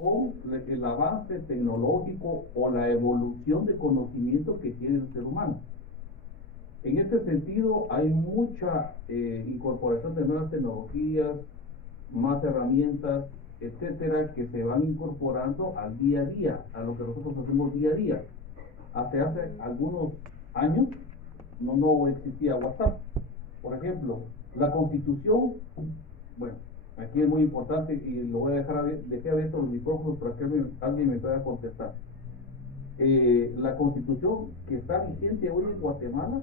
con el avance tecnológico o la evolución de conocimiento que tiene el ser humano. En este sentido, hay mucha incorporación de nuevas tecnologías, más herramientas, etcétera, que se van incorporando al día a día, a lo que nosotros hacemos día a día. Hace algunos años no existía WhatsApp. Por ejemplo, la Constitución, bueno, aquí es muy importante y lo voy a dejar abierto los micrófonos para que alguien me pueda contestar. La Constitución que está vigente hoy en Guatemala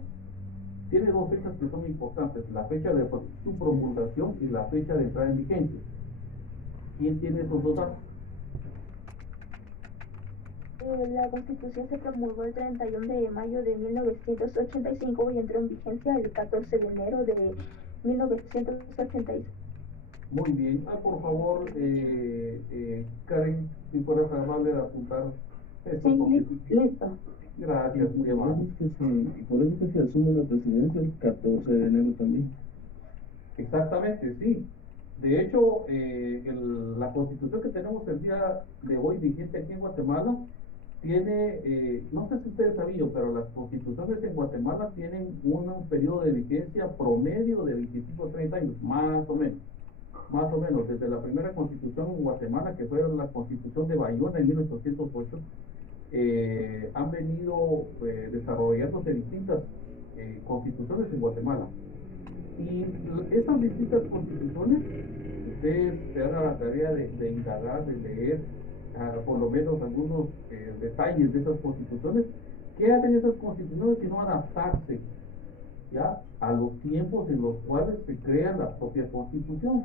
tiene dos fechas que son importantes, la fecha de su promulgación y la fecha de entrada en vigencia. ¿Quién tiene esos dos datos? La Constitución se promulgó el 31 de mayo de 1985 y entró en vigencia el 14 de enero de 1986. Muy bien. Por favor, Karen, si fueras amable de apuntar esto, porque Sí, listo. gracias, muy amable. Y por eso que se asume la presidencia el 14 de enero también. Exactamente, sí. De hecho, la constitución que tenemos el día de hoy vigente aquí en Guatemala tiene, no sé si ustedes sabían, pero las constituciones en Guatemala tienen un periodo de vigencia promedio de 25 a 30 años, más o menos. Más o menos, desde la primera constitución en Guatemala, que fue la constitución de Bayona en 1808, han venido desarrollándose distintas constituciones en Guatemala. Y esas distintas constituciones, ustedes se dan a la tarea de indagar, de leer por lo menos algunos detalles de esas constituciones. ¿Qué hacen esas constituciones sino adaptarse ya a los tiempos en los cuales se crea la propia constitución?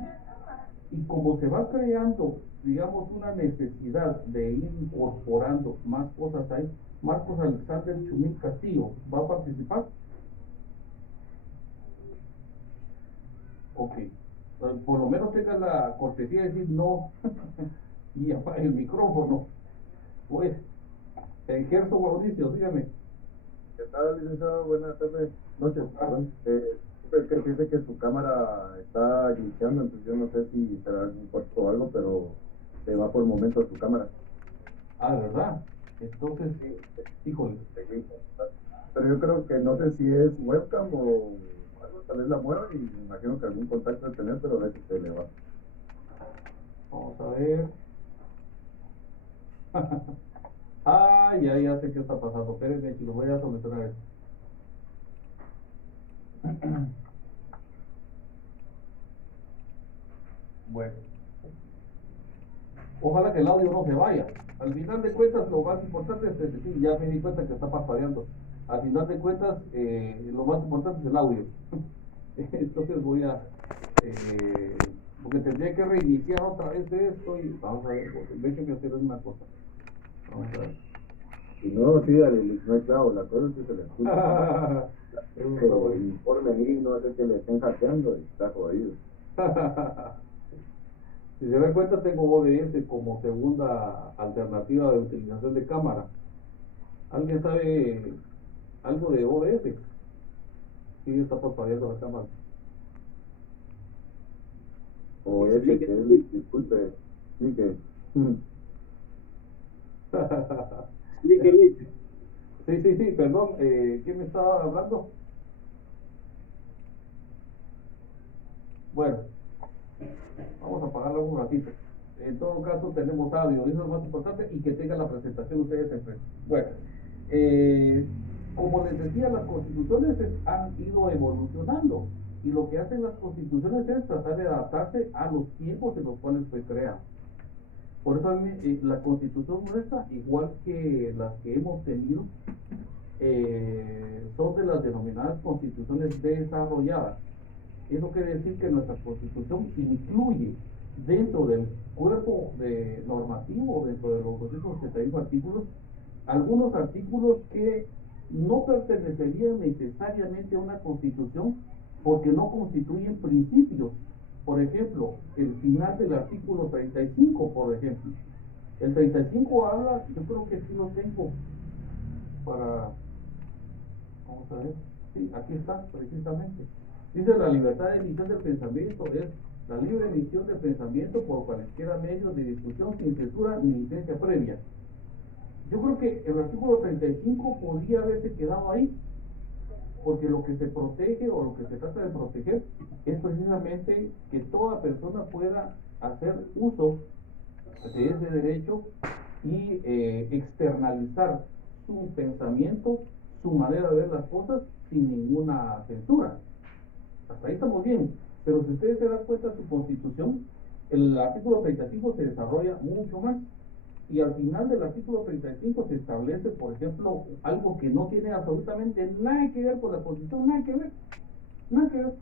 Y como se va creando, digamos, una necesidad de ir incorporando más cosas ahí, Marcos Alexander Chumil Castillo, ¿va a participar? Ok. Por lo menos tenga la cortesía de decir no y apague el micrófono. Pues, Gerson Mauricio, dígame. ¿Qué tal, licenciado? Buenas tardes, noches, perdón. Que dice que su cámara está glitchando, entonces yo no sé si será algún corto o algo, pero se va por el momento su cámara. ¿Verdad? Entonces, Sí, híjole. pero yo creo que no sé si es webcam o algo, tal vez la mueva y me imagino que algún contacto de tener, pero a veces se le va. Vamos a ver. Ya sé qué está pasando. Espérenme, chicos, voy a solucionar esto. Bueno, ojalá que el audio no se vaya. Al final de cuentas, lo más importante es decir, ya me di cuenta que está parpadeando. Al final de cuentas, lo más importante es el audio. Entonces voy a, porque tendría que reiniciar otra vez esto y vamos a ver, déjenme hacer una cosa. Vamos a ver. Si no, sí, dale, no hay clavo, la cosa es que se le escucha. Informe ahí, no hace que le estén hackeando y está jodido. Si se dan cuenta, tengo OBS como segunda alternativa de utilización de cámara. ¿Alguien sabe algo de OBS? Sí, está parpadeando la cámara. O ese que es, disculpe, explique. Sí, perdón, ¿quién me estaba hablando? Bueno, vamos a apagarlo un ratito. En todo caso, tenemos audio, eso es lo más importante, y que tengan la presentación ustedes enfrente. Bueno, como les decía, las constituciones han ido evolucionando, y lo que hacen las constituciones es tratar de adaptarse a los tiempos en los cuales fue creada. Por eso la constitución nuestra, igual que las que hemos tenido, son de las denominadas constituciones desarrolladas. Eso quiere decir que nuestra constitución incluye dentro del cuerpo normativo, dentro de los 271 artículos, algunos artículos que no pertenecerían necesariamente a una constitución porque no constituyen principios. Por ejemplo, el final del artículo 35, por ejemplo. El 35 habla, yo creo que aquí lo tengo para, vamos a ver, sí, aquí está precisamente. Dice: la libertad de emisión del pensamiento es la libre emisión de pensamiento por cualesquiera medios de difusión sin censura ni licencia previa. Yo creo que el artículo 35 podría haberse quedado ahí, porque lo que se protege o lo que se trata de proteger es precisamente que toda persona pueda hacer uso de ese derecho y externalizar su pensamiento, su manera de ver las cosas sin ninguna censura. Hasta ahí estamos bien, pero si ustedes se dan cuenta de su constitución, el artículo 35 se desarrolla mucho más. Y al final del artículo 35 se establece, por ejemplo, algo que no tiene absolutamente nada que ver con la Constitución, nada que ver, nada que ver.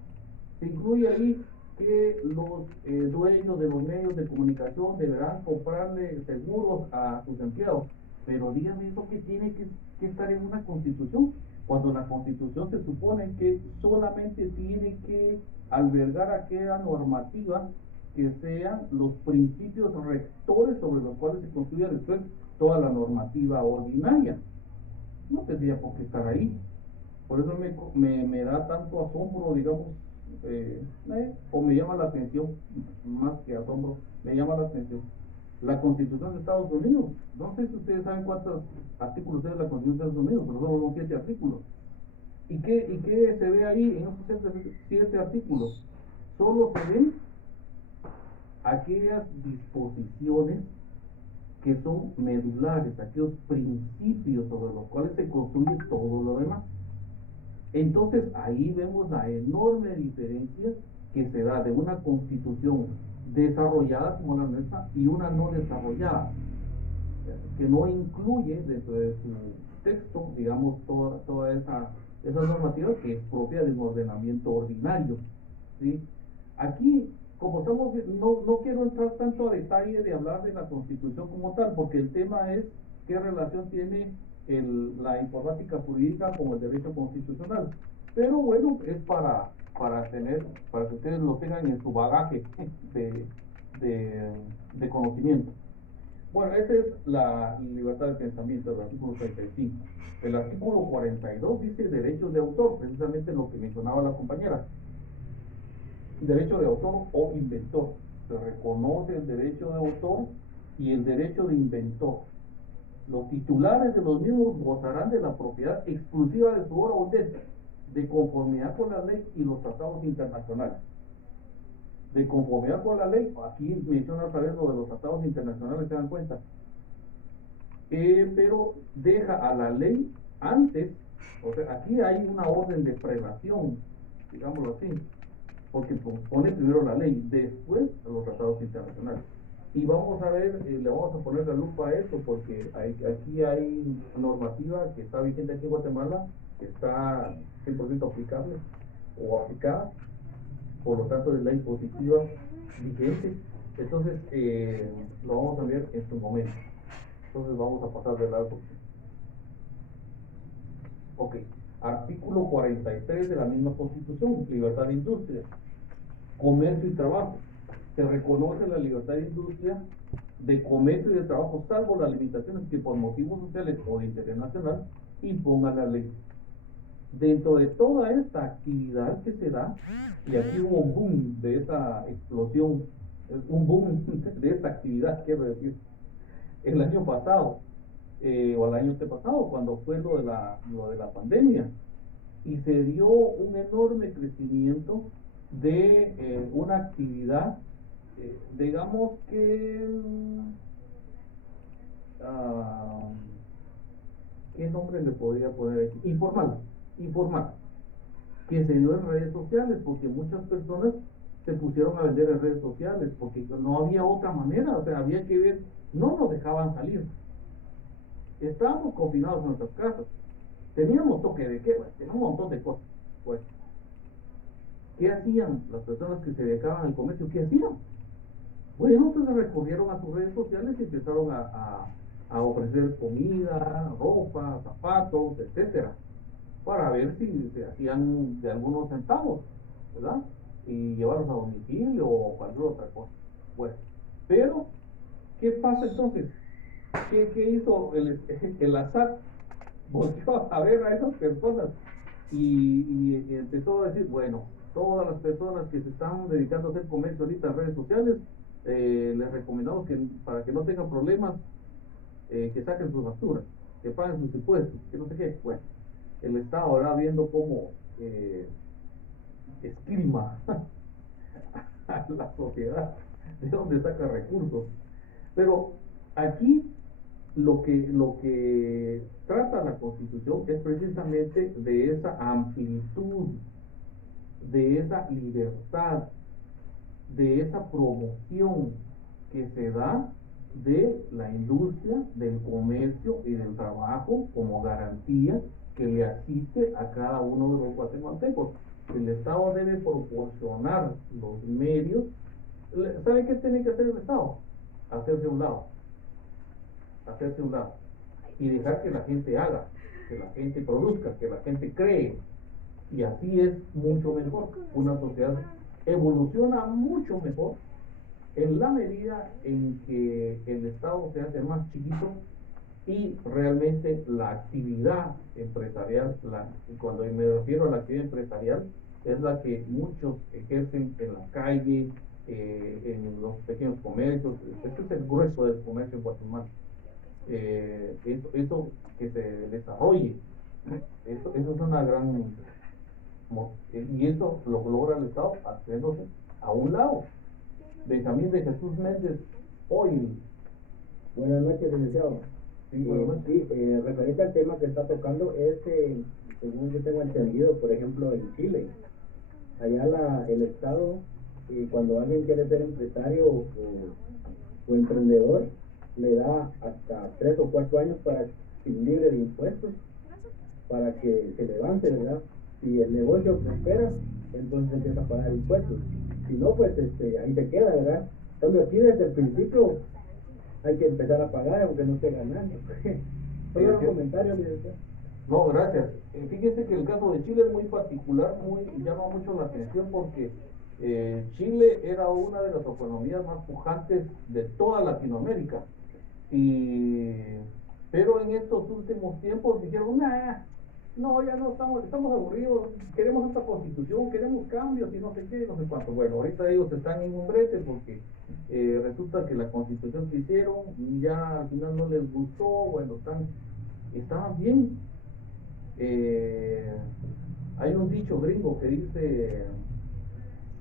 Se incluye ahí que los dueños de los medios de comunicación deberán comprarle seguros a sus empleados. Pero díganme eso que tiene que estar en una Constitución, cuando la Constitución se supone que solamente tiene que albergar aquella normativa que sean los principios rectores sobre los cuales se construya después toda la normativa ordinaria. No tendría por qué estar ahí. Por eso me da tanto asombro, digamos, o me llama la atención, más que asombro, me llama la atención. La Constitución de Estados Unidos, no sé si ustedes saben cuántos artículos tiene la Constitución de Estados Unidos, pero solo son 7 artículos. ¿Y qué se ve ahí en esos 7 artículos? Solo se ven aquellas disposiciones que son medulares, aquellos principios sobre los cuales se construye todo lo demás. Entonces ahí vemos la enorme diferencia que se da de una constitución desarrollada como la nuestra y una no desarrollada, que no incluye dentro de su texto, digamos, toda esa normativa que es propia de un ordenamiento ordinario, ¿sí? Aquí, como estamos, no quiero entrar tanto a detalle de hablar de la Constitución como tal, porque el tema es qué relación tiene la informática jurídica con el derecho constitucional. Pero bueno, es para que ustedes lo tengan en su bagaje de conocimiento. Bueno, esa es la libertad de pensamiento del artículo 35. El artículo 42 dice derechos de autor, precisamente lo que mencionaba la compañera. Derecho de autor o inventor. Se reconoce el derecho de autor y el derecho de inventor. Los titulares de los mismos gozarán de la propiedad exclusiva de su obra o de conformidad con la ley y los tratados internacionales. De conformidad con la ley, aquí menciona otra vez lo de los tratados internacionales, se dan cuenta. Pero deja a la ley antes, o sea, aquí hay una orden de prelación, digámoslo así, porque pone primero la ley, después los tratados internacionales. Y vamos a ver, le vamos a poner la lupa a esto, porque aquí hay normativa que está vigente aquí en Guatemala, que está 100% aplicable o aplicada, por lo tanto de ley positiva vigente. Entonces, lo vamos a ver en su momento. Entonces vamos a pasar de largo. Ok, artículo 43 de la misma Constitución, libertad de industria, comercio y trabajo. Se reconoce la libertad de industria, de comercio y de trabajo, salvo las limitaciones que por motivos sociales o de interés nacional imponga la ley. Dentro de toda esta actividad que se da, y aquí hubo un boom de esta explosión, un boom de esta actividad, quiero decir, el año pasado, o el año antepasado, cuando fue lo de la pandemia, y se dio un enorme crecimiento de una actividad, digamos que, ¿qué nombre le podría poner aquí? Informal, que se dio en redes sociales, porque muchas personas se pusieron a vender en redes sociales, porque no había otra manera, o sea, había que ver, no nos dejaban salir, estábamos confinados en nuestras casas, teníamos toque de queda, teníamos un montón de cosas, pues, ¿qué hacían las personas que se dedicaban al comercio? ¿Qué hacían? Bueno, entonces recurrieron a sus redes sociales y empezaron a ofrecer comida, ropa, zapatos, etcétera, para ver si se hacían de algunos centavos, ¿verdad? Y llevarlos a domicilio o cualquier otra cosa. Bueno, pero, ¿qué pasa entonces? ¿Qué hizo el azar? Volvió a ver a esas personas y empezó a decir, bueno, todas las personas que se están dedicando a hacer comercio ahorita en redes sociales, les recomendamos que para que no tengan problemas, que saquen sus facturas, que paguen sus impuestos, que no sé qué. Bueno, el Estado ahora viendo cómo esquilma a la sociedad, de dónde saca recursos. Pero aquí lo que trata la Constitución es precisamente de esa amplitud, de esa libertad, de esa promoción que se da de la industria, del comercio y del trabajo como garantía que le asiste a cada uno de los guatemaltecos. El Estado debe proporcionar los medios. ¿Sabe qué tiene que hacer el Estado? Hacerse a un lado, hacerse a un lado y dejar que la gente haga, que la gente produzca, que la gente cree, y así es mucho mejor. Una sociedad evoluciona mucho mejor en la medida en que el Estado se hace más chiquito y realmente la actividad empresarial, y cuando me refiero a la actividad empresarial, es la que muchos ejercen en la calle, en los pequeños comercios. Este es el grueso del comercio en Guatemala. Eso que se desarrolle, eso es una gran, y eso lo logra el Estado haciéndose a un lado. Benjamín de Jesús Méndez, hoy. Buenas noches, licenciado. Sí, buenas noches. Sí, referente al tema que está tocando, según yo tengo entendido, por ejemplo, en Chile, allá el Estado, cuando alguien quiere ser empresario o emprendedor, le da hasta 3 o 4 años para ser libre de impuestos, para que se levante, ¿verdad? Si el negocio prospera, entonces empieza a pagar impuestos. Si no, pues ahí se queda, ¿verdad? En cambio, aquí desde el principio hay que empezar a pagar aunque no esté ganando. Solo un comentario, licenciado. No, gracias. Fíjese que el caso de Chile es muy particular, llama mucho la atención porque Chile era una de las economías más pujantes de toda Latinoamérica. Pero en estos últimos tiempos dijeron, no, ya no estamos aburridos, queremos esta constitución, queremos cambios y no sé qué, no sé cuánto. Bueno, ahorita ellos están en un brete porque resulta que la constitución que hicieron ya al final no les gustó. Bueno, estaban bien. Hay un dicho gringo que dice,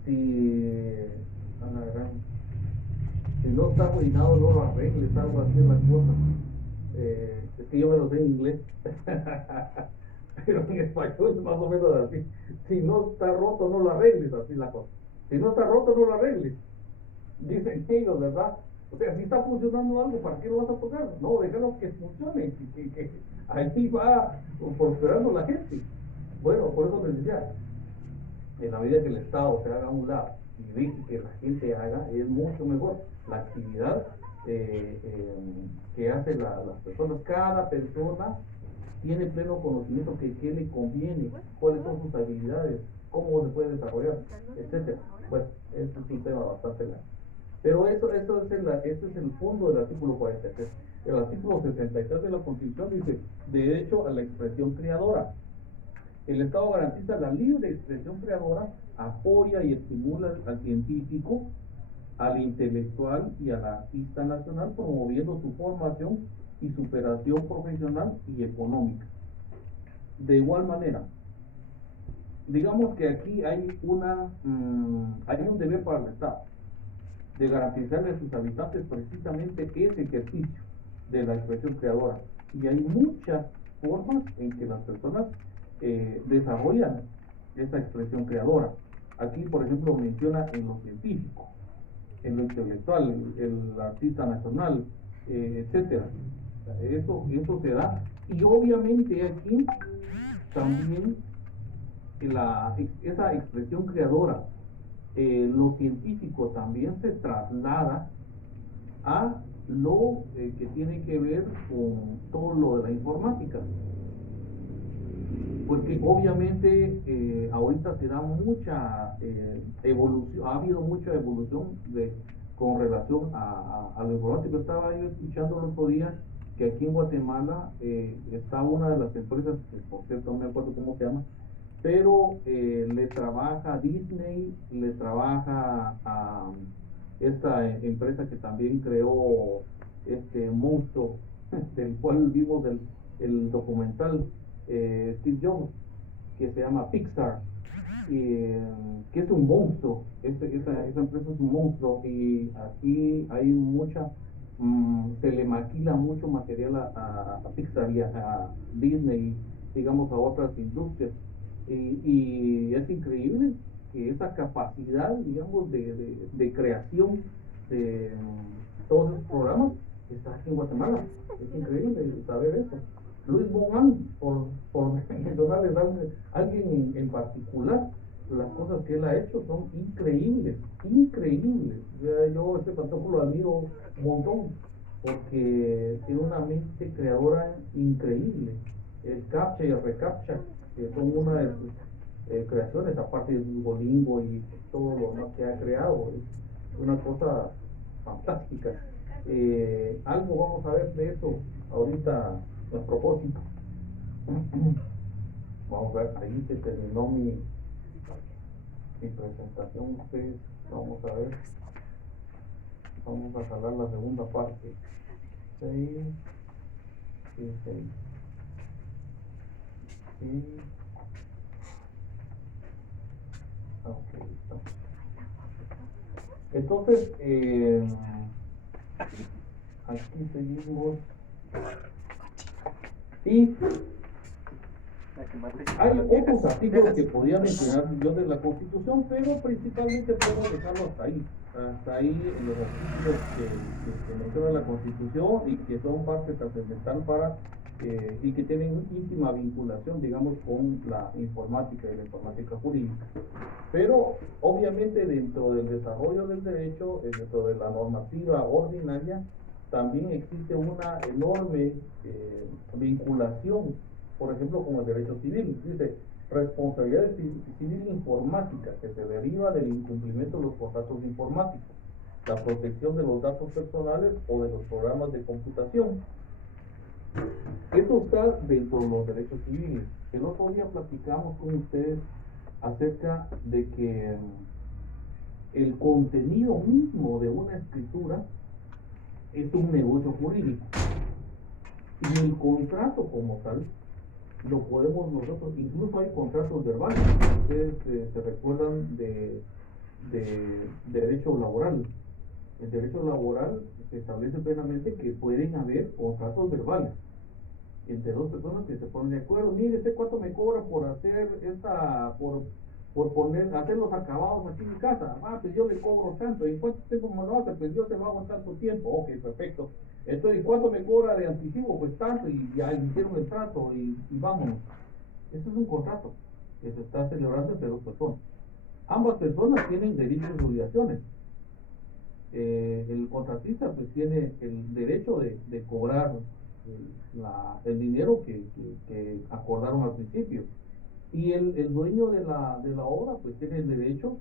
si no está arruinado no lo arregles, algo así es la cosa. Es que yo me lo sé en inglés. Pero en español es más o menos así. Si no está roto, no lo arregles, así la cosa. Si no está roto, no lo arregles. Dicen ellos, ¿verdad? O sea, si está funcionando algo, ¿para qué lo vas a tocar? No, déjalo que funcione, que ahí va prosperando la gente. Bueno, por eso les decía, en la medida que el Estado se haga a un lado y deje que la gente haga, es mucho mejor. La actividad que hacen las personas, cada persona tiene pleno conocimiento de qué le conviene, cuáles son sus habilidades, cómo se puede desarrollar, etcétera. Bueno, este es un tema bastante largo. Pero ese es el fondo del artículo 43. El artículo 63 de la Constitución dice, derecho a la expresión creadora. El Estado garantiza la libre expresión creadora, apoya y estimula al científico, al intelectual y al artista nacional, promoviendo su formación y superación profesional y económica. De igual manera, digamos que aquí hay un deber para el Estado de garantizarle a sus habitantes precisamente ese ejercicio de la expresión creadora. Y hay muchas formas en que las personas desarrollan esa expresión creadora. Aquí, por ejemplo, menciona en lo científico, en lo intelectual, el artista nacional, etcétera. Eso se da. Y obviamente aquí también esa expresión creadora, lo científico también se traslada a lo que tiene que ver con todo lo de la informática, porque obviamente ahorita se da mucha evolución, ha habido mucha evolución con relación a lo informático. Estaba yo escuchando el otro día que aquí en Guatemala está una de las empresas, que por cierto no me acuerdo cómo se llama, pero le trabaja a Disney, le trabaja a esta empresa que también creó este monstruo del cual vimos el documental, Steve Jobs, que se llama Pixar, que es un monstruo. Esa empresa es un monstruo, y aquí hay mucha, se le maquila mucho material a Pixar y a Disney, digamos, a otras industrias. Y es increíble que esa capacidad, digamos, de creación de todos esos programas está aquí en Guatemala. Es increíble saber eso. Luis Bonham, por mencionarles alguien en particular, las cosas que él ha hecho son increíbles, increíbles. Yo este Patojo lo admiro un montón, porque tiene una mente creadora increíble. El CAPTCHA y el ReCAPTCHA, que son una de sus creaciones, aparte de Duolingo y todo lo demás que ha creado, es una cosa fantástica. Algo vamos a ver de eso ahorita a propósito. Vamos a ver, ahí se terminó mi presentación. Ustedes, vamos a ver, vamos a jalar la segunda parte. 6 y 6. Y ok, listo. Entonces, aquí seguimos. Y hay otros artículos que podía mencionar yo de la Constitución, pero principalmente puedo dejarlo hasta ahí. Hasta ahí en los artículos que menciona la Constitución y que son parte trascendental para y que tienen íntima vinculación, digamos, con la informática y la informática jurídica. Pero obviamente dentro del desarrollo del derecho, dentro de la normativa ordinaria, también existe una enorme vinculación, por ejemplo, con el derecho civil. Dice, responsabilidad civil informática que se deriva del incumplimiento de los contratos informáticos, la protección de los datos personales o de los programas de computación. Eso está dentro de los derechos civiles. El otro día platicamos con ustedes acerca de que el contenido mismo de una escritura es un negocio jurídico, y el contrato como tal lo podemos nosotros, incluso hay contratos verbales. Ustedes se recuerdan de derecho laboral. El derecho laboral se establece plenamente que pueden haber contratos verbales entre dos personas que se ponen de acuerdo. Mire, ¿usted cuánto me cobra por hacer hacer los acabados aquí en mi casa? Pues yo le cobro tanto. ¿Y cuánto tiempo me lo hace? Pues yo se lo hago en tanto tiempo. Ok, perfecto. Entonces, ¿y cuánto me cobra de anticipo? Pues tanto, y ya hicieron el trato y vámonos. Ese es un contrato que se está celebrando entre dos personas. Ambas personas tienen derechos y obligaciones. El contratista pues tiene el derecho de cobrar el dinero que acordaron al principio, y el dueño de la obra pues tiene el derecho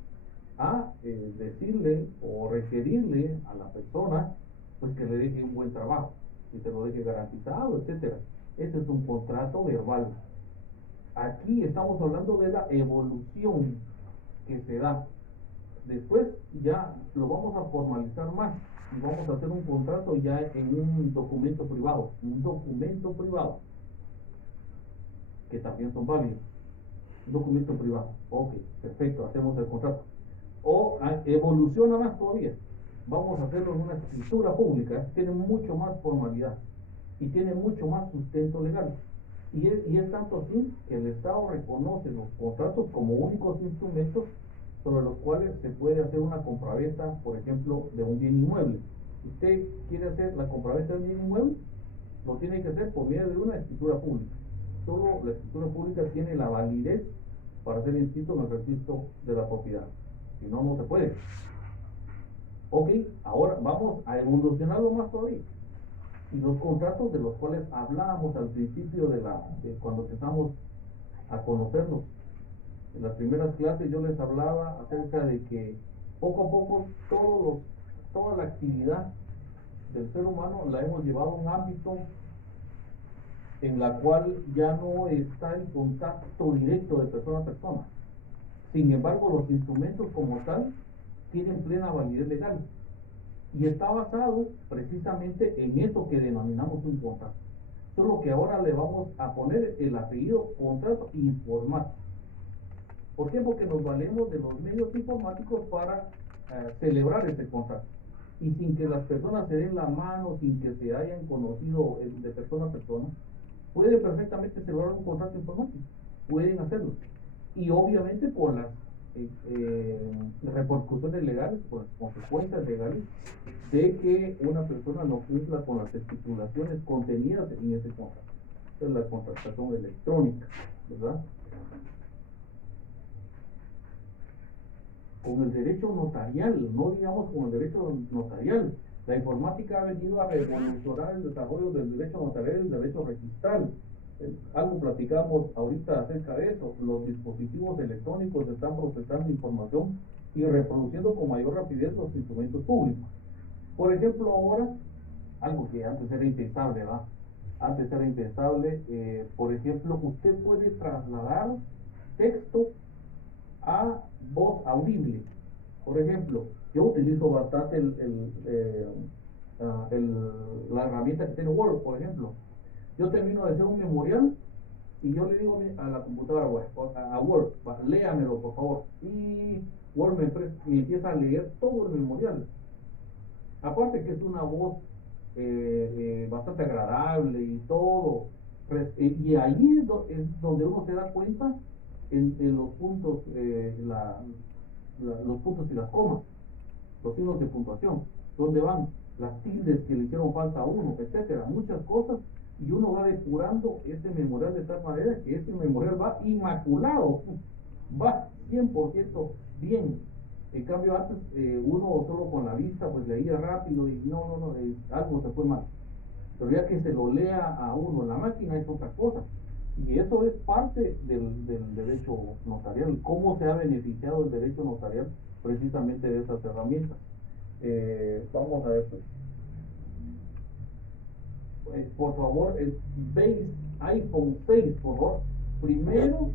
a decirle o requerirle a la persona pues que le deje un buen trabajo, que se lo deje garantizado, etcétera. Ese es un contrato verbal. Aquí estamos hablando de la evolución que se da. Después ya lo vamos a formalizar más y vamos a hacer un contrato ya en un documento privado, que también son válidos. Un documento privado. Ok, perfecto, hacemos el contrato. O evoluciona más todavía. Vamos a hacerlo en una escritura pública. Tiene mucho más formalidad y tiene mucho más sustento legal. Y es tanto así que el Estado reconoce los contratos como únicos instrumentos sobre los cuales se puede hacer una compraventa, por ejemplo, de un bien inmueble. Si usted quiere hacer la compraventa de un bien inmueble, lo tiene que hacer por medio de una escritura pública. Solo la escritura pública tiene la validez para ser inscrito en el registro de la propiedad. Si no, no se puede. Ok, ahora vamos a evolucionarlo más todavía. Y los contratos de los cuales hablábamos al principio de cuando empezamos a conocernos. En las primeras clases yo les hablaba acerca de que poco a poco toda la actividad del ser humano la hemos llevado a un ámbito en la cual ya no está el contacto directo de persona a persona. Sin embargo, los instrumentos como tal tienen plena validez legal y está basado precisamente en eso que denominamos un contrato. Solo que ahora le vamos a poner el apellido contrato informático. ¿Por qué? Porque nos valemos de los medios informáticos para celebrar ese contrato. Y sin que las personas se den la mano, sin que se hayan conocido de persona a persona, pueden perfectamente celebrar un contrato informático. Pueden hacerlo. Y obviamente con las repercusiones legales, con las consecuencias legales de que una persona no cumpla con las estipulaciones contenidas en ese contrato. Es la contratación electrónica, ¿verdad? Con el derecho notarial, no digamos con el derecho notarial. La informática ha venido a revolucionar el desarrollo del derecho notarial y del derecho registral. Algo platicamos ahorita acerca de eso. Los dispositivos electrónicos están procesando información y reproduciendo con mayor rapidez los instrumentos públicos. Por ejemplo, ahora, algo que antes era impensable, ¿va? Antes era impensable, por ejemplo, usted puede trasladar texto a voz audible. Por ejemplo, yo utilizo bastante la herramienta que tiene Word, por ejemplo. Yo termino de hacer un memorial y yo le digo a la computadora web, a Word, léamelo por favor. Y Word me empieza a leer todo el memorial. Aparte que es una voz bastante agradable y todo. Y ahí es donde uno se da cuenta en los puntos, los puntos y las comas, los signos de puntuación, dónde van las tildes que le hicieron falta a uno, etcétera, muchas cosas, y uno va depurando ese memorial de tal manera que ese memorial va inmaculado, va 100% bien. En cambio antes uno solo con la vista pues leía rápido y no, algo se fue mal. Pero ya que se lo lea a uno en la máquina es otra cosa. Y eso es parte del derecho notarial. ¿Cómo se ha beneficiado el derecho notarial precisamente de esas herramientas? Vamos a ver pues. Por favor, el Base iPhone 6, por favor. Primero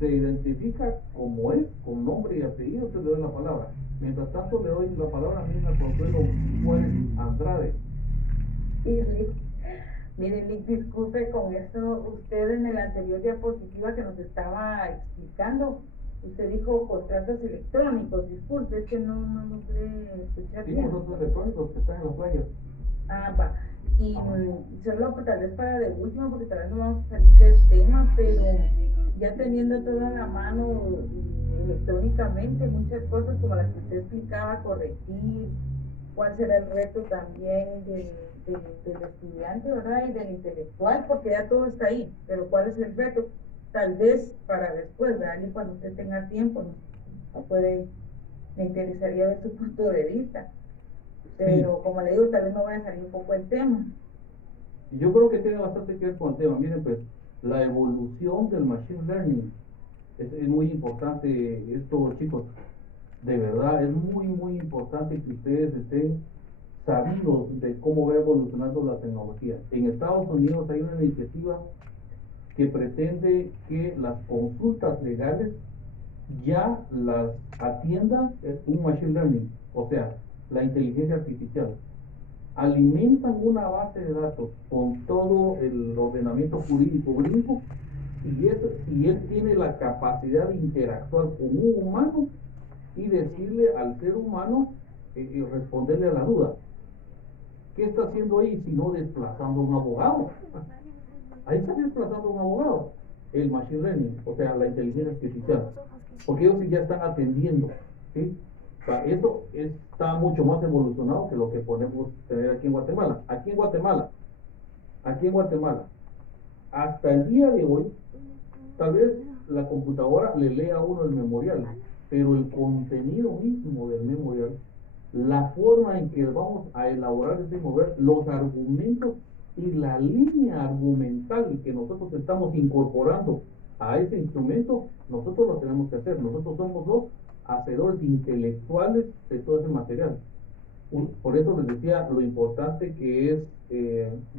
se identifica como es, con nombre y apellido, te le doy la palabra. Mientras tanto le doy la palabra a Mina Consuelo Juárez Andrade. Mire, Lick, disculpe con eso, usted en la anterior diapositiva que nos estaba explicando, usted dijo contratos electrónicos, disculpe, es que no logré escuchar bien. Contratos electrónicos que están en los flyers. Va. Y solo tal vez para de último, porque tal vez no vamos a salir del tema, pero ya teniendo todo a la mano electrónicamente, muchas cosas como las que usted explicaba, corregir, cuál será el reto también del estudiante, ¿verdad? Y del intelectual, porque ya todo está ahí, pero cuál es el reto, tal vez para después, ¿verdad? Y cuando usted tenga tiempo, me interesaría ver su punto de vista, pero sí, como le digo, tal vez me vaya a salir un poco el tema. Yo creo que tiene bastante que ver con el tema. Miren, pues, la evolución del machine learning es muy importante esto, chicos. De verdad, es muy importante que ustedes estén sabidos de cómo va evolucionando la tecnología. En Estados Unidos hay una iniciativa que pretende que las consultas legales ya las atienda un machine learning, o sea, la inteligencia artificial. Alimentan una base de datos con todo el ordenamiento jurídico gringo y él tiene la capacidad de interactuar con un humano y decirle al ser humano y responderle a la duda. ¿Qué está haciendo ahí si no desplazando a un abogado? Ahí está desplazando a un abogado. El machine learning, o sea, la inteligencia artificial. Porque ellos ya están atendiendo, ¿sí? O sea, eso está mucho más evolucionado que lo que podemos tener aquí en Guatemala. Aquí en Guatemala, hasta el día de hoy, tal vez la computadora le lea a uno el memorial, pero el contenido mismo del memorial, la forma en que vamos a elaborar ese memorial, los argumentos y la línea argumental que nosotros estamos incorporando a ese instrumento, nosotros lo tenemos que hacer. Nosotros somos los hacedores intelectuales de todo ese material. Por eso les decía lo importante que es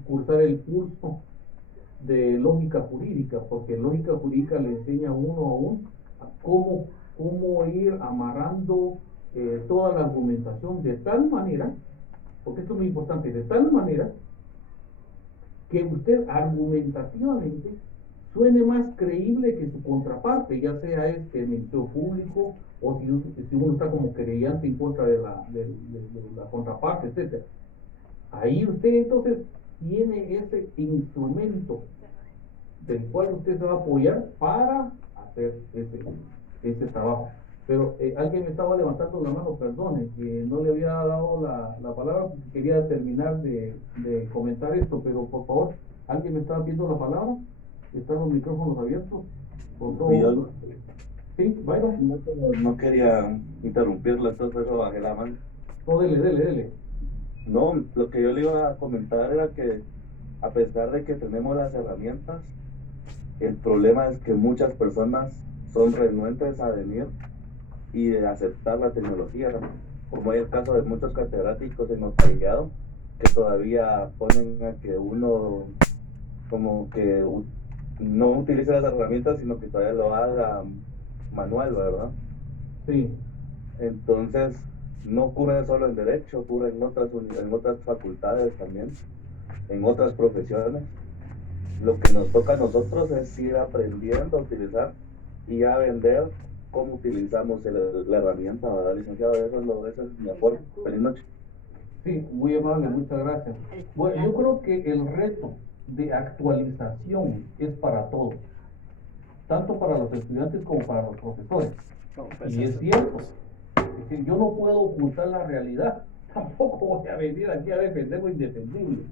cursar el curso de lógica jurídica, porque lógica jurídica le enseña a cómo ir amarrando toda la argumentación de tal manera, porque esto es muy importante, de tal manera que usted argumentativamente suene más creíble que su contraparte, ya sea el Ministerio Público o si uno está como querellante en contra de la contraparte, etcétera. Ahí usted entonces tiene ese instrumento del cual usted se va a apoyar para hacer ese trabajo. Pero alguien me estaba levantando la mano, perdone, que no le había dado la palabra porque quería terminar de comentar esto, pero por favor, alguien me estaba pidiendo la palabra. Están los micrófonos abiertos. Con todo. Yo sí, bueno. no quería interrumpirlo, entonces por eso bajé la mano. No, dele. No, lo que yo le iba a comentar era que a pesar de que tenemos las herramientas, el problema es que muchas personas son renuentes a venir y de aceptar la tecnología, como hay el caso de muchos catedráticos en notariado que todavía ponen a que uno como que no utilice las herramientas, sino que todavía lo haga manual, ¿verdad? Sí. Entonces, no ocurre solo en derecho, ocurre en otras facultades también, en otras profesiones. Lo que nos toca a nosotros es ir aprendiendo a utilizar y a vender cómo utilizamos la herramienta, ¿verdad, licenciado? Eso es mi aporte. Feliz noche. Sí, muy amable, muchas gracias. Bueno, yo creo que el reto de actualización es para todos, tanto para los estudiantes como para los profesores. Y es cierto, es decir, yo no puedo ocultar la realidad, tampoco voy a venir aquí a defender lo indefendible.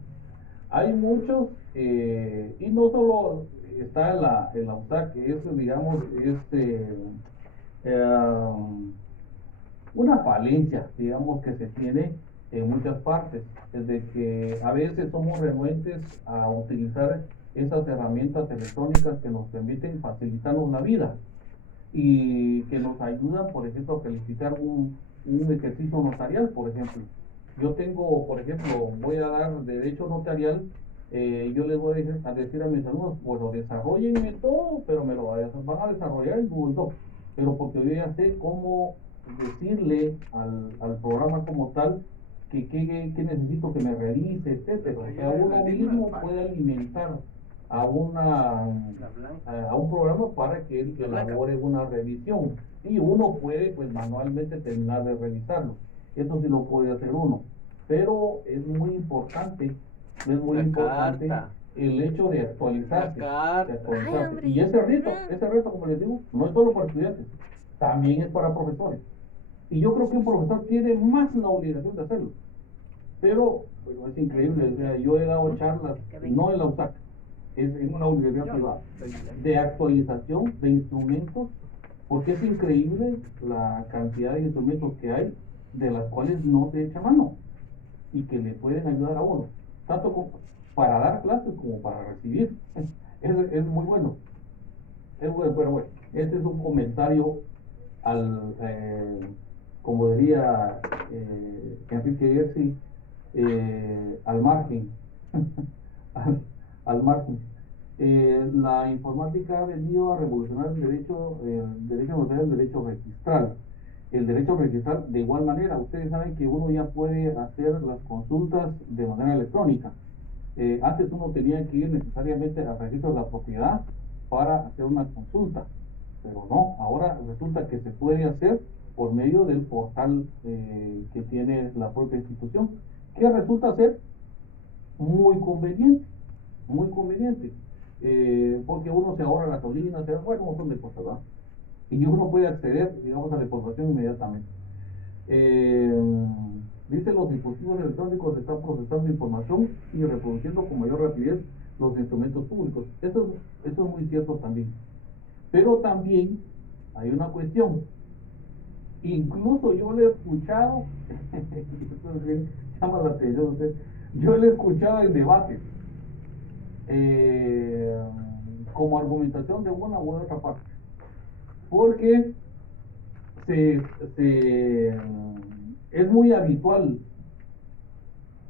Hay muchos, y no solo está en la USAC, que es, digamos, una falencia, digamos, que se tiene en muchas partes, desde que a veces somos renuentes a utilizar esas herramientas electrónicas que nos permiten facilitarnos la vida y que nos ayudan, por ejemplo, a calificar un ejercicio notarial, por ejemplo. Yo tengo, por ejemplo, voy a dar derecho notarial, yo les voy a decir a mis alumnos, bueno, desarrollenme todo, pero me lo van a desarrollar en Google Docs, pero porque yo ya sé cómo decirle al programa como tal que necesito que me realice, etcétera. O sea, uno mismo puede alimentar a un programa para que él elabore una revisión y uno puede pues manualmente terminar de revisarlo. Eso sí lo puede hacer uno, pero es muy importante el hecho de actualizarse, y ese reto como les digo, no es solo para estudiantes, también es para profesores, y yo creo que un profesor tiene más la obligación de hacerlo, pero bueno, es increíble. O sea, yo he dado charlas, no en la USAC, es en una universidad privada, de actualización de instrumentos, porque es increíble la cantidad de instrumentos que hay de las cuales no se echa mano y que le pueden ayudar a uno, tanto para dar clases como para recibir. Es muy bueno. Es bueno, pero bueno, ese es un comentario al, como diría Enrique Gersi, al margen, al margen. La informática ha venido a revolucionar el derecho notarial, el derecho registral. El derecho registral, de igual manera, ustedes saben que uno ya puede hacer las consultas de manera electrónica. Antes uno tenía que ir necesariamente al registro de la propiedad para hacer una consulta, pero no, ahora resulta que se puede hacer por medio del portal que tiene la propia institución, que resulta ser muy conveniente, porque uno se ahorra gasolina, se ahorra un montón de cosas, ¿verdad? Y uno puede acceder, digamos, a la información inmediatamente. Dice, los dispositivos electrónicos están procesando información y reproduciendo con mayor rapidez los instrumentos públicos. Eso es muy cierto también. Pero también hay una cuestión. Incluso yo le he escuchado, llama la atención usted, yo le he escuchado en debates, como argumentación de una u otra parte, porque es muy habitual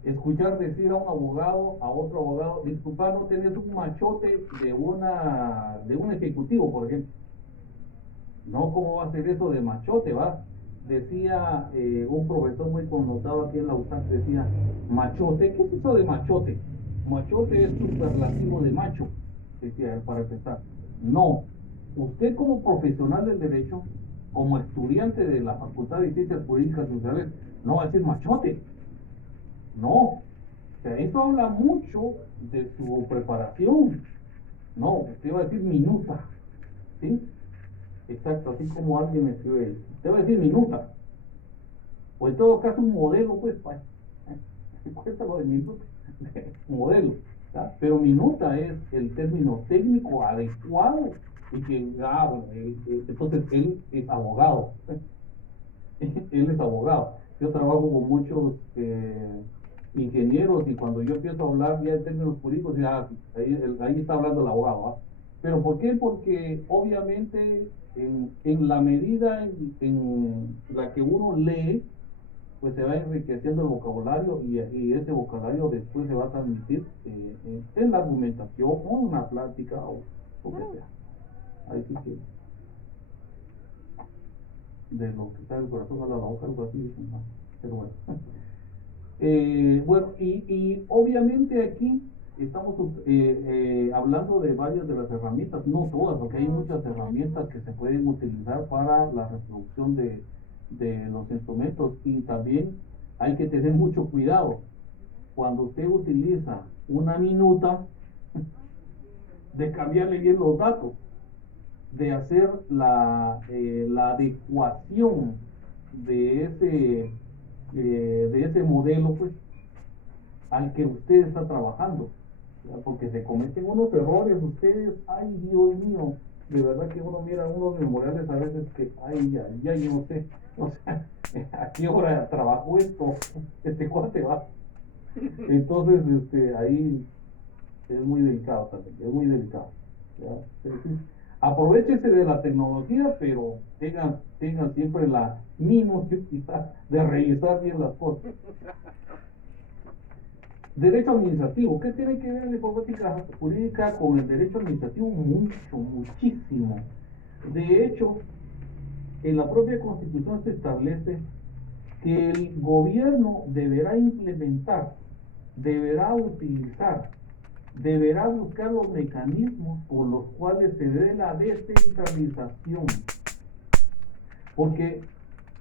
Escuchar decir a un abogado, a otro abogado, disculpa, no tenés un machote de un ejecutivo, por ejemplo. No, ¿cómo va a ser eso de machote, va? Decía un profesor muy connotado aquí en la USAC, decía, machote, ¿qué es eso de machote? Machote es superlativo de macho, decía él para empezar. No, usted como profesional del derecho, como estudiante de la Facultad de Ciencias Jurídicas y Sociales, no va a decir machote, no. O sea, eso habla mucho de su preparación. No, usted va a decir minuta, ¿sí? Exacto, así como alguien me escribe, te va a decir minuta, o en todo caso un modelo, pues, cuesta lo de minuta, modelo, ¿tá? Pero minuta es el término técnico adecuado y que, bueno, entonces él es abogado, él es abogado. Yo trabajo con muchos ingenieros y cuando yo empiezo a hablar ya en términos jurídicos, ya ahí está hablando el abogado, ¿va? ¿Pero por qué? Porque obviamente en la medida en la que uno lee, pues se va enriqueciendo el vocabulario y ese vocabulario después se va a transmitir en la argumentación o en una plática o lo que sea. Ahí sí que de lo que está en el corazón a la boca, algo así dicen, ¿no? Pero bueno. Bueno, y obviamente aquí estamos hablando de varias de las herramientas, no todas, porque hay muchas herramientas que se pueden utilizar para la reproducción de los instrumentos y también hay que tener mucho cuidado cuando usted utiliza una minuta de cambiarle bien los datos, de hacer la adecuación de ese modelo, pues, al que usted está trabajando, ¿verdad? Porque se cometen unos errores ustedes, ay Dios mío, de verdad que uno mira unos memoriales a veces que, ay, ya yo no sé, o sea, a qué hora trabajó esto, este cuate va. Entonces, ahí es muy delicado también, es muy delicado, ¿verdad? Entonces, aprovéchese de la tecnología, pero tengan siempre la minuciosidad de revisar bien las cosas. Derecho administrativo, ¿qué tiene que ver la informática jurídica con el derecho administrativo? Mucho, muchísimo. De hecho, en la propia Constitución se establece que el gobierno deberá implementar, deberá utilizar, deberá buscar los mecanismos por los cuales se dé la descentralización. Porque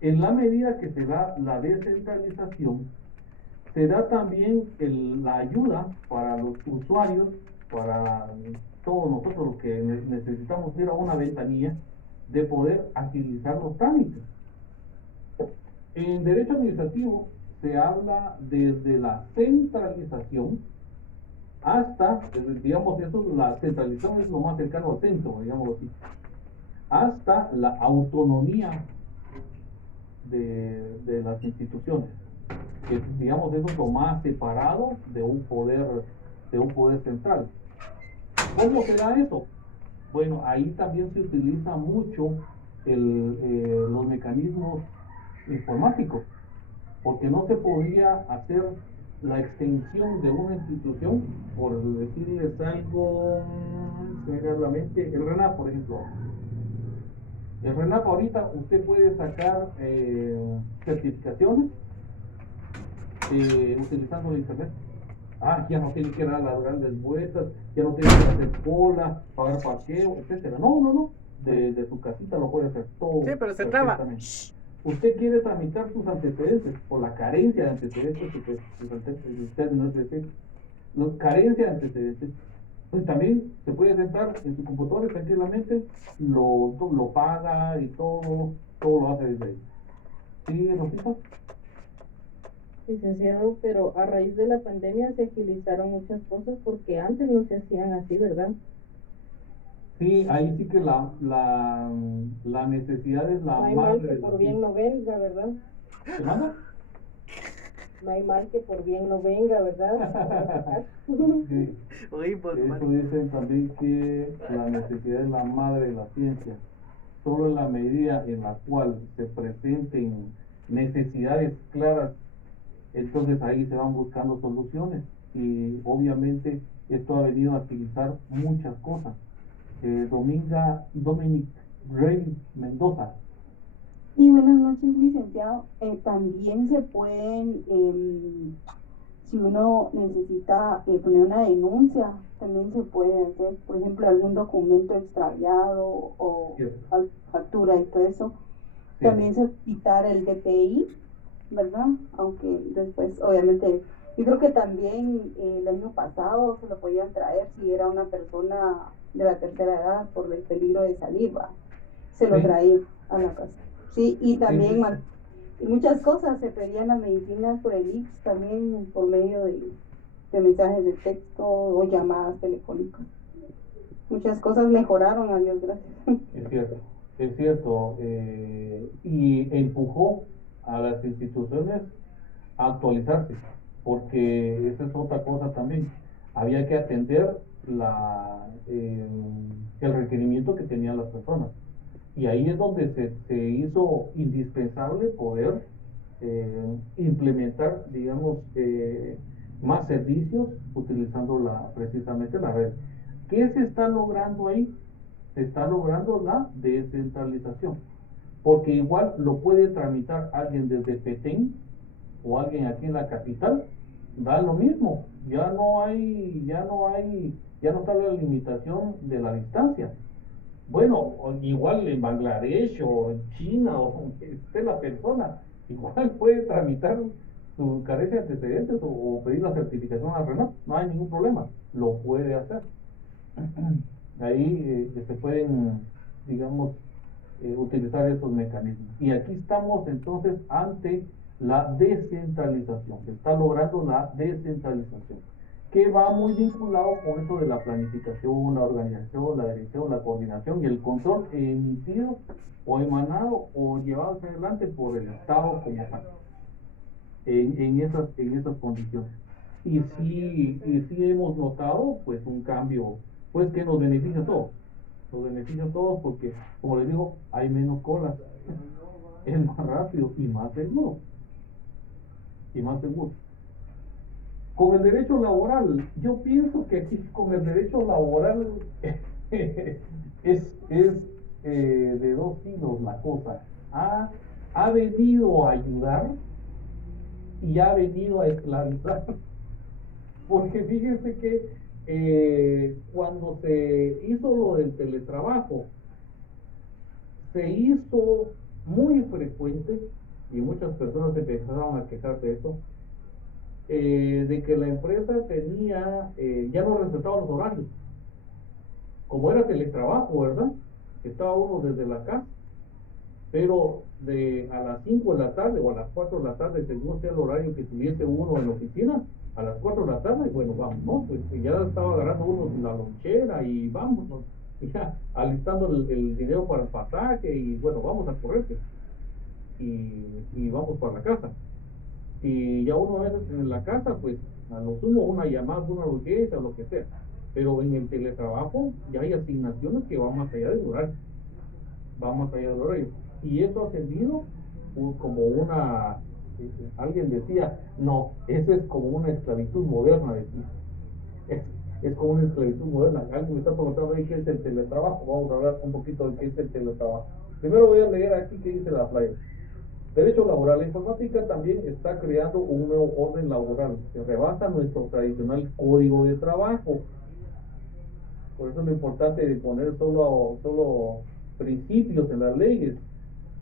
en la medida que se da la descentralización, se da también la ayuda para los usuarios, para todos nosotros los que necesitamos ir a una ventanilla, de poder agilizar los trámites. En derecho administrativo se habla desde la centralización hasta, digamos, la centralización es lo más cercano al centro, digámoslo así, hasta la autonomía de las instituciones, que digamos eso es lo más separado de un poder central. ¿Cómo se da eso? Bueno, ahí también se utiliza mucho los mecanismos informáticos, porque no se podía hacer la extensión de una institución, por decirles algo, se me viene a la mente, el RENAP, por ejemplo. El RENAP ahorita usted puede sacar certificaciones utilizando el internet. Ya no tiene que dar las grandes vueltas, ya no tiene que hacer cola, pagar parqueo, etcétera. No. De su casita lo puede hacer todo. Sí, pero se traba. Usted quiere tramitar sus antecedentes por la carencia de antecedentes, porque usted no es decir, carencia de antecedentes, pues también se puede sentar en su computadora tranquilamente, lo paga y todo lo hace desde ahí. ¿Sí, Rosita? Licenciado, pero a raíz de la pandemia se agilizaron muchas cosas porque antes no se hacían así, ¿verdad? Sí, ahí sí que la necesidad es la No hay madre mal que de por la bien ciencia. no venga, ¿verdad? ¿Qué manda? No hay mal que por bien no venga, ¿verdad? Sí, Oye, pues, eso dicen también que la necesidad es la madre de la ciencia. Solo en la medida en la cual se presenten necesidades claras Entonces ahí se van buscando soluciones y obviamente esto ha venido a agilizar muchas cosas. Dominic Rey Mendoza. Y buenas noches, licenciado. También se pueden, si uno necesita poner una denuncia, también se puede hacer, por ejemplo, algún documento extraviado o factura y todo eso. Sí. También solicitar el DPI, ¿verdad? Aunque después, obviamente, yo creo que también el año pasado se lo podían traer si era una persona de la tercera edad por el peligro de salir, ¿va? Se lo traía a la casa. Sí, y también y muchas cosas se pedían las medicinas por el IX también por medio de mensajes de texto o llamadas telefónicas. Muchas cosas mejoraron, a Dios gracias. Es cierto, y empujó a las instituciones a actualizarse, porque esa es otra cosa también. Había que atender el requerimiento que tenían las personas. Y ahí es donde se hizo indispensable poder implementar, digamos, más servicios utilizando precisamente la red. ¿Qué se está logrando ahí? Se está logrando la descentralización, porque igual lo puede tramitar alguien desde Petén o alguien aquí en la capital, da lo mismo, ya no está la limitación de la distancia. Bueno, igual en Bangladesh o en China o donde esté la persona, igual puede tramitar su carencia de antecedentes o pedir la certificación al RENAP, no hay ningún problema, lo puede hacer. Ahí se pueden, digamos, utilizar esos mecanismos. Y aquí estamos entonces ante la descentralización, se está logrando la descentralización, que va muy vinculado con eso de la planificación, la organización, la dirección, la coordinación y el control emitido o emanado o llevado hacia adelante por el Estado como tal, en esas condiciones. Y sí hemos notado pues un cambio pues que nos beneficia a todos, porque como les digo, hay menos colas, es más rápido y más seguro. Con el derecho laboral, yo pienso que aquí con el derecho laboral es de dos filos la cosa. Ha venido a ayudar y ha venido a esclavizar. Porque fíjense que cuando se hizo lo del teletrabajo, se hizo muy frecuente y muchas personas se empezaron a quejar de eso. De que la empresa ya no respetaba los horarios. Como era teletrabajo, ¿verdad? Estaba uno desde la casa, pero a las 5 de la tarde o a las 4 de la tarde, según sea el horario que tuviese uno en la oficina, a las 4 de la tarde, bueno, vamos, ¿no? Pues ya estaba agarrando uno la lonchera y vamos, ¿no? Ya alistando el dinero para el pasaje y bueno, vamos a correr y vamos para la casa. Y ya uno a veces en la casa, pues a lo sumo una llamada, una urgencia o lo que sea. Pero en el teletrabajo ya hay asignaciones que van más allá del horario. Y eso ha servido como alguien decía, no, eso es como una esclavitud moderna, decía. Es como una esclavitud moderna. Alguien me está preguntando ahí qué es el teletrabajo. Vamos a hablar un poquito de qué es el teletrabajo. Primero voy a leer aquí qué dice la playa. Derecho laboral. La informática también está creando un nuevo orden laboral que rebasa nuestro tradicional código de trabajo. Por eso es lo importante de poner solo principios en las leyes.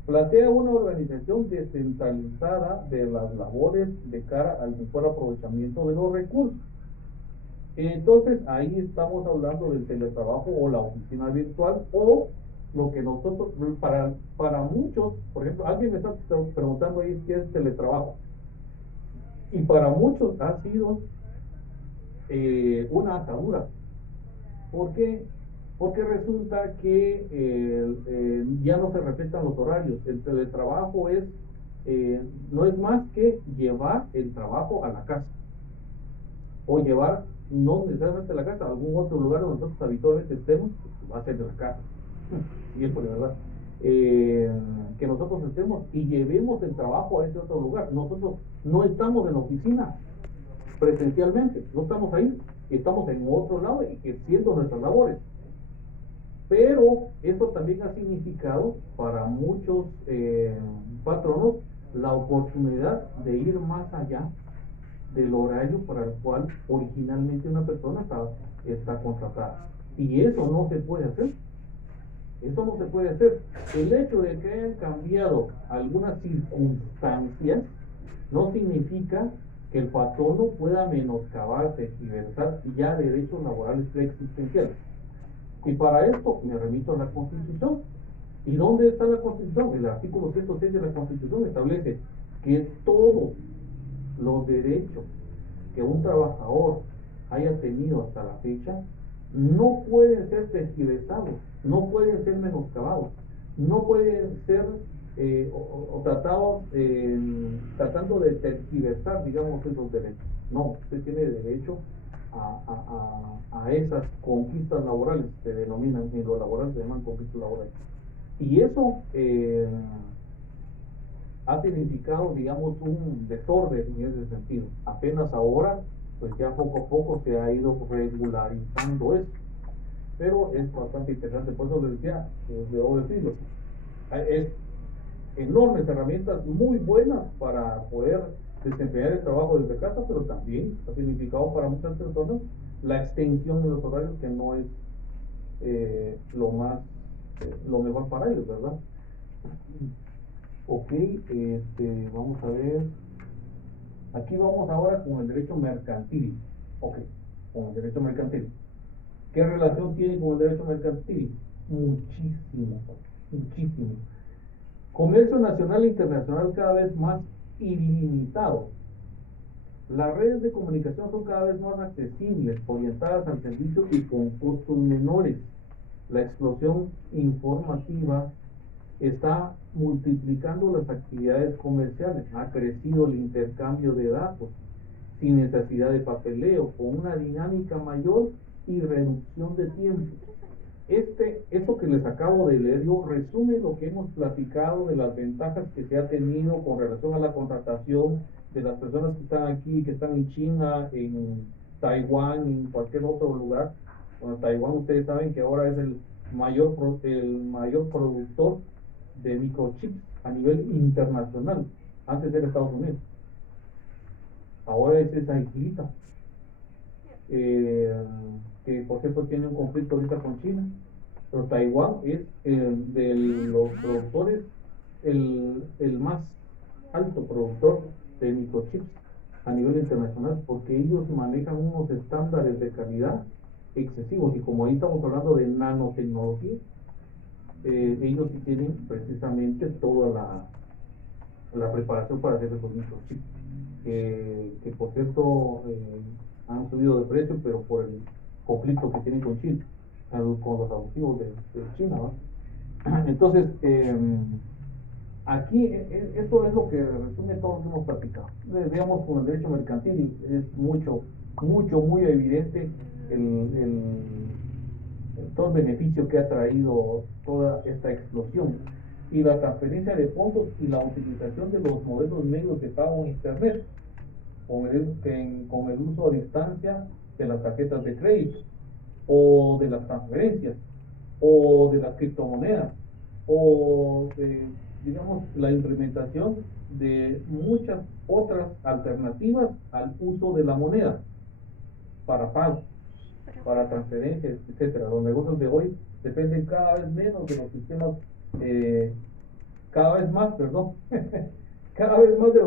Plantea una organización descentralizada de las labores de cara al mejor aprovechamiento de los recursos. Entonces ahí estamos hablando del teletrabajo o la oficina virtual o lo que nosotros, para muchos, por ejemplo, alguien me está preguntando ahí qué es teletrabajo. Y para muchos ha sido una atadura. ¿Por qué? Porque resulta que ya no se respetan los horarios. El teletrabajo no es más que llevar el trabajo a la casa. O llevar, no necesariamente a la casa, a algún otro lugar donde nosotros habitualmente estemos, va a ser de la casa. Y es por la verdad. que nosotros estemos y llevemos el trabajo a ese otro lugar. Nosotros no estamos en la oficina presencialmente, no estamos ahí, estamos en otro lado y haciendo nuestras labores. Pero eso también ha significado para muchos patronos la oportunidad de ir más allá del horario para el cual originalmente una persona está contratada. Y eso no se puede hacer. Eso no se puede hacer. El hecho de que hayan cambiado algunas circunstancias no significa que el patrono pueda menoscabar, tergiversar ya derechos laborales preexistenciales. Y para esto me remito a la Constitución. ¿Y dónde está la Constitución? El artículo 106 de la Constitución establece que todos los derechos que un trabajador haya tenido hasta la fecha no pueden ser tergiversados, no pueden ser menoscabados, no pueden ser tratados tratando de tergiversar, digamos, esos derechos. No, usted tiene derecho a esas conquistas laborales, se denominan, en lo laboral se llaman conquistas laborales. Y eso ha significado, digamos, un desorden en ese sentido. Apenas ahora, pues ya poco a poco se ha ido regularizando eso. Pero es bastante interesante, por eso les decía, de doble filo. Es enormes herramientas muy buenas para poder desempeñar el trabajo desde casa, pero también ha significado para muchas personas la extensión de los horarios, que no es lo mejor para ellos, ¿verdad? Ok, vamos a ver. Aquí vamos ahora con el derecho mercantil. Ok, con el derecho mercantil. ¿Qué relación tiene con el derecho mercantil? Muchísimo, muchísimo. Comercio nacional e internacional cada vez más ilimitado. Las redes de comunicación son cada vez más accesibles, orientadas al servicio y con costos menores. La explosión informativa está multiplicando las actividades comerciales, ha crecido el intercambio de datos sin necesidad de papeleo, con una dinámica mayor y reducción de tiempo. Esto que les acabo de leer yo resume lo que hemos platicado de las ventajas que se ha tenido con relación a la contratación de las personas que están aquí, que están en China, en Taiwán, en cualquier otro lugar. Bueno, Taiwán, ustedes saben que ahora es el mayor productor de microchips a nivel internacional. Antes era Estados Unidos, ahora es esa islita, que por cierto tiene un conflicto ahorita con China. Pero Taiwán es de los productores el más alto productor de microchips a nivel internacional, porque ellos manejan unos estándares de calidad excesivos, y como ahí estamos hablando de nanotecnología, ellos sí tienen precisamente toda la preparación para hacer esos microchips, que por cierto han subido de precio, pero por el conflicto que tienen con China, con los abusivos de China, ¿no? Entonces, aquí esto es lo que resume todo lo que hemos platicado. Digamos, con el derecho mercantil es muy evidente todo el beneficio que ha traído toda esta explosión, y la transferencia de fondos y la utilización de los modelos medios de pago en Internet, con el uso a distancia de las tarjetas de crédito, o de las transferencias, o de las criptomonedas, o de, digamos, la implementación de muchas otras alternativas al uso de la moneda para pago, para transferencias, etcétera. Los negocios de hoy dependen cada vez menos de los sistemas, cada vez más de los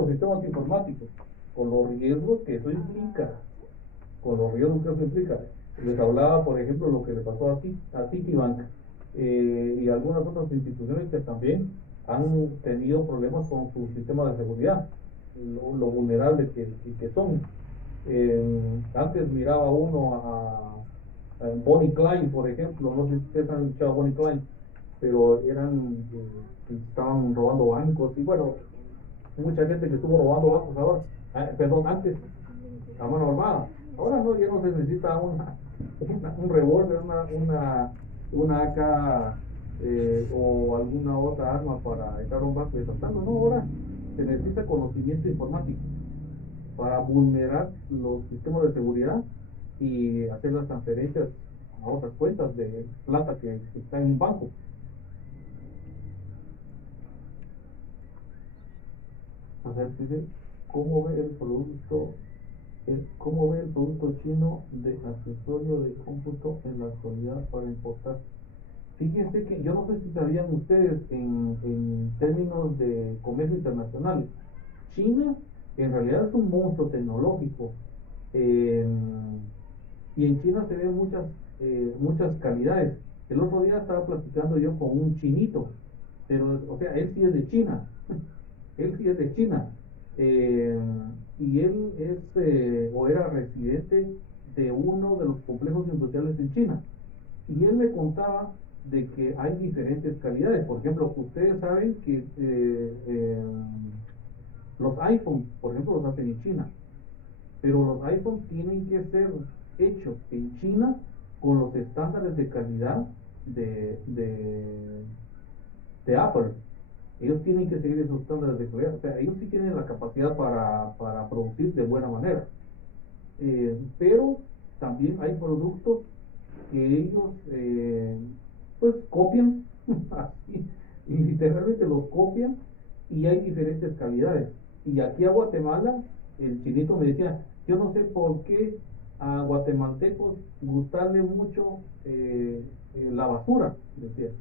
sistemas informáticos, con los riesgos que eso implica, Les hablaba, por ejemplo, lo que le pasó a Citibank, y algunas otras instituciones que también han tenido problemas con su sistema de seguridad, lo vulnerables que son. Antes miraba uno a Bonnie Clyde, por ejemplo, no sé si ustedes han escuchado a Bonnie Clyde, pero estaban robando bancos, y bueno, mucha gente que estuvo robando bancos ahora, antes, a mano armada. Ahora no, ya no se necesita un revólver, una AK o alguna otra arma para entrar a un banco y asaltarlo. No, ahora se necesita conocimiento informático para vulnerar los sistemas de seguridad y hacer las transferencias a otras cuentas de plata que está en un banco. A ver, dice, ¿cómo ve el producto? ¿Cómo ve el producto chino de accesorio de cómputo en la actualidad para importar? Fíjense que yo no sé si sabían ustedes en términos de comercio internacional, China en realidad es un monstruo tecnológico, eh, y en China se ven muchas calidades. El otro día estaba platicando yo con un chinito, pero o sea, él sí es de China, él sí es de China, eh, y él es o era residente de uno de los complejos industriales en China. Y él me contaba de que hay diferentes calidades. Por ejemplo, ustedes saben que los iPhones, por ejemplo, los hacen en China, pero los iPhones tienen que ser hechos en China con los estándares de calidad de Apple. Ellos tienen que seguir esos estándares de calidad. O sea, ellos sí tienen la capacidad para producir de buena manera. Pero también hay productos que ellos pues copian así, y literalmente los copian, y hay diferentes calidades. Y aquí a Guatemala, el chinito me decía, yo no sé por qué a guatemaltecos gustarle mucho la basura, decía,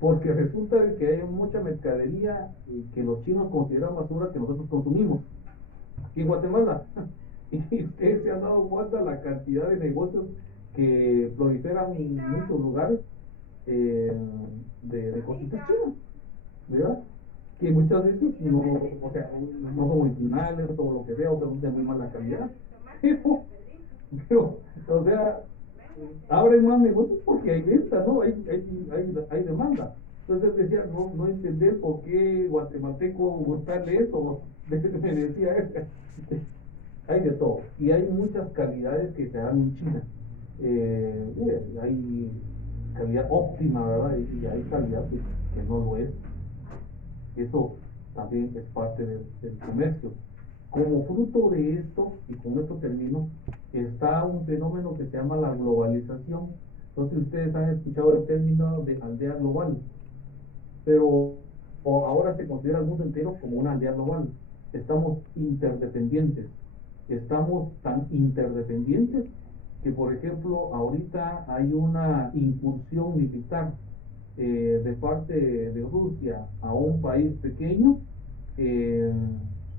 porque resulta de que hay mucha mercadería que los chinos consideran basura que nosotros consumimos aquí en Guatemala. Y ustedes se han dado cuenta la cantidad de negocios que proliferan en muchos lugares de cositas chinas, ¿verdad? Que muchas veces no, o sea, no son originales o lo que sea, o son de muy mala calidad, pero o sea, abren más negocios porque hay venta, ¿no? Hay demanda. Entonces decía, no entender por qué guatemalteco gustarle eso, me decía él. Hay de todo, y hay muchas calidades que se dan en China. Hay calidad óptima, ¿verdad? Y hay calidad que no lo es. Eso también es parte del comercio. Como fruto de esto, y con esto termino, está un fenómeno que se llama la globalización. Entonces ustedes han escuchado el término de aldea global, pero ahora se considera el mundo entero como una aldea global. Estamos interdependientes. Estamos tan interdependientes que, por ejemplo, ahorita hay una incursión militar de parte de Rusia a un país pequeño, eh,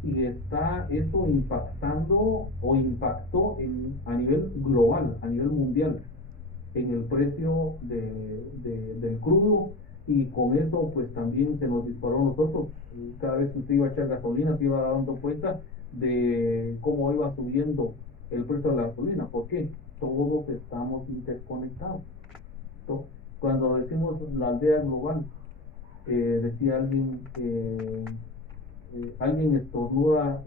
y está eso impactando o impactó a nivel global, a nivel mundial, en el precio del crudo, y con eso pues también se nos disparó a nosotros. Cada vez que usted iba a echar gasolina se iba dando cuenta de cómo iba subiendo el precio de la gasolina. ¿Por qué? Todos estamos interconectados. Cuando decimos la aldea global, decía alguien, alguien estornuda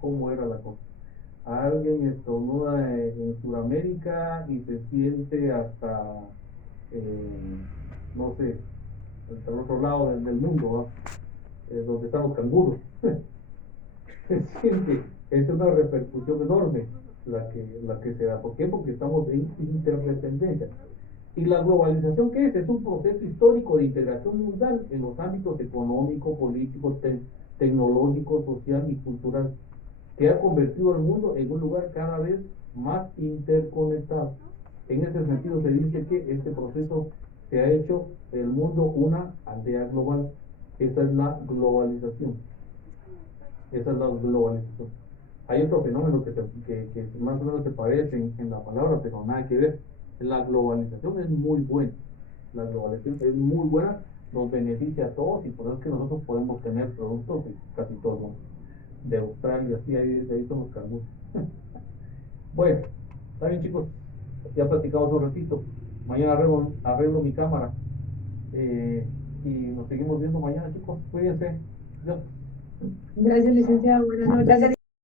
¿cómo era la cosa? Alguien estornuda en Sudamérica y se siente hasta, no sé, hasta el otro lado del mundo, donde están los canguros. Se siente, es una repercusión enorme la que se da. ¿Por qué? Porque estamos en interdependencia. ¿Y la globalización qué es? Es un proceso histórico de integración mundial en los ámbitos económico, político, tecnológico, social y cultural, que ha convertido al mundo en un lugar cada vez más interconectado. En ese sentido se dice que este proceso se ha hecho el mundo una aldea global. Esa es la globalización. Esa es la globalización. Hay otro fenómeno que más o menos se parece en la palabra, pero nada que ver. La globalización es muy buena. La globalización es muy buena, nos beneficia a todos, y por eso es que nosotros podemos tener productos de casi todo el mundo. De Australia, sí, de ahí somos canguros. Bueno, está bien, chicos, ya platicamos un ratito. Mañana arreglo mi cámara, y nos seguimos viendo mañana, chicos. Cuídense. Dios. Gracias, licenciado. Buenas noches.